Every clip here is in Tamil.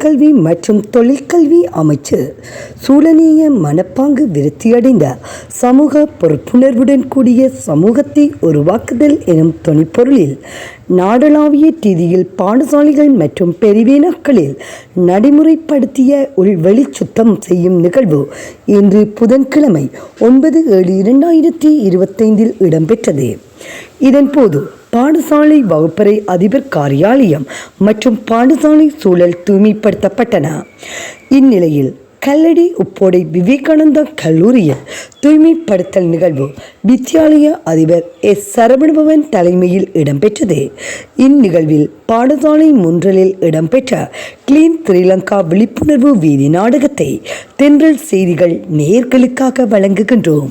உயர்கல்வி மற்றும் தொழிற்கல்வி அமைச்சர் சூழநேய மனப்பாங்கு விருத்தியடைந்த சமூக பொறுப்புணர்வுடன் கூடிய சமூகத்தை உருவாக்குதல் எனும் துணிப்பொருளில் நாடளாவிய ரீதியில் பாடசாலைகள் மற்றும் பெருவினாக்களில் நடைமுறைப்படுத்திய உள்வெளி சுத்தம் செய்யும் நிகழ்வு இன்று புதன்கிழமை ஒன்பது ஏழு இரண்டாயிரத்தி இருபத்தைந்தில் இடம்பெற்றது. இதன்போது பாடசாலை வகுப்பறை அதிபர் காரியாலயம் மற்றும் பாடசாலை சூழல் தூய்மைப்படுத்தப்பட்டன. இந்நிலையில் கல்லடி உப்போடை விவேகானந்தா கல்லூரியில் தூய்மைப்படுத்தல் நிகழ்வு வித்யாலய அதிபர் எஸ். சரவணபவன் தலைமையில் இடம்பெற்றது. இந்நிகழ்வில் பாடசாலை முன்றலில் இடம்பெற்ற கிளீன் ஸ்ரீலங்கா விழிப்புணர்வு வீதி நாடகத்தை தென்றல் செய்திகள் நேர்களுக்காக வழங்குகின்றோம்.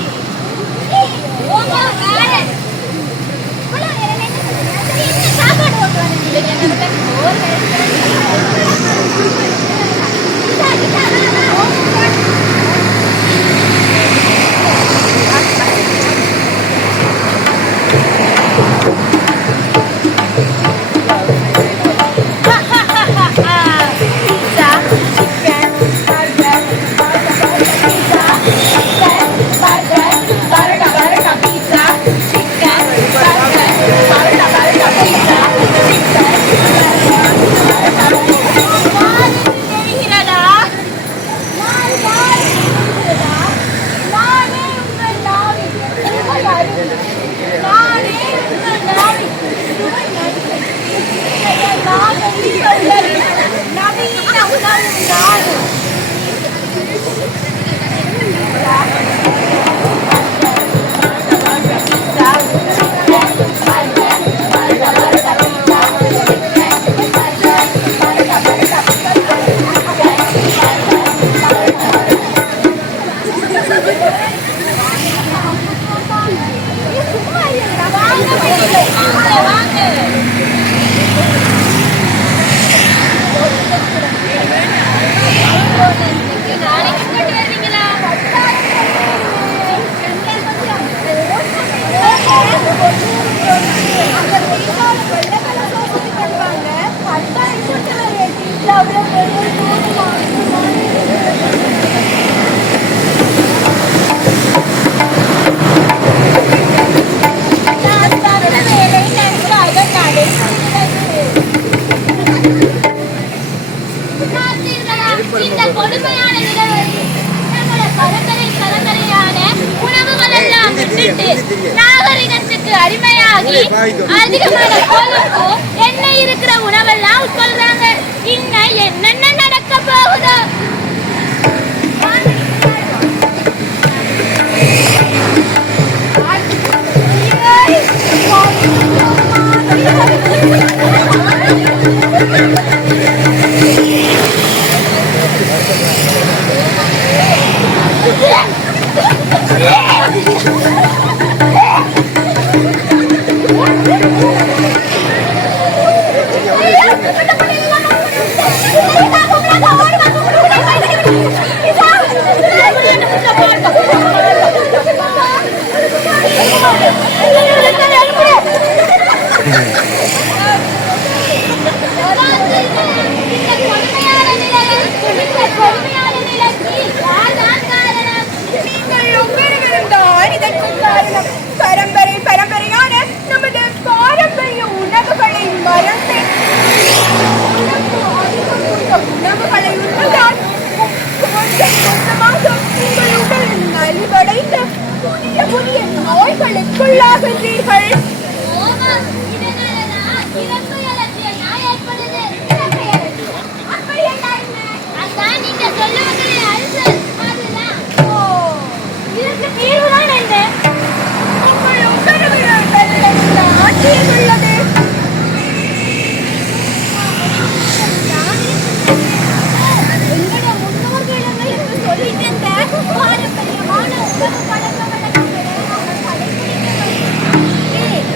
Ah. அடிமையாகி அதிகமான கொழுப்பு எண்ணெய் இருக்கிற உணவெல்லாம் உட்கொள்றாங்க இன்னும் என்னென்ன நடக்க போகுதோ?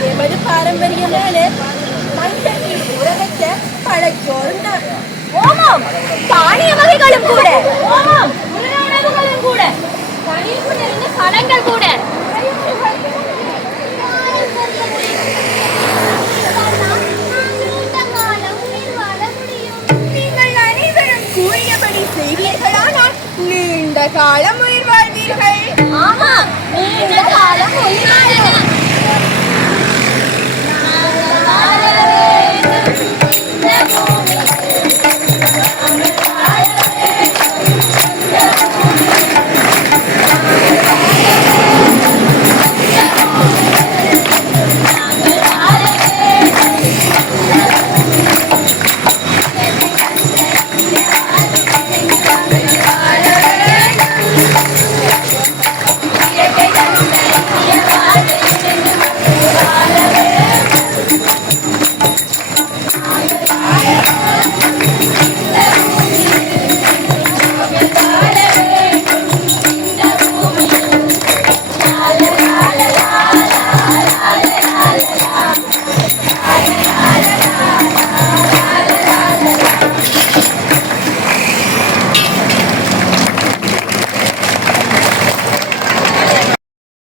எமது பாரம்பரியமான மஞ்சள் உறவச்ச பழச்சோறு ஓமாம் தானிய வகைகளும் கூட. ஓமாம் உணவுகளும் கூட. பழங்கள் கூட. காலம் உயிர் வாழ்வீர்கள். ஆமா நீண்ட காலம் உயிர் வாழலாம்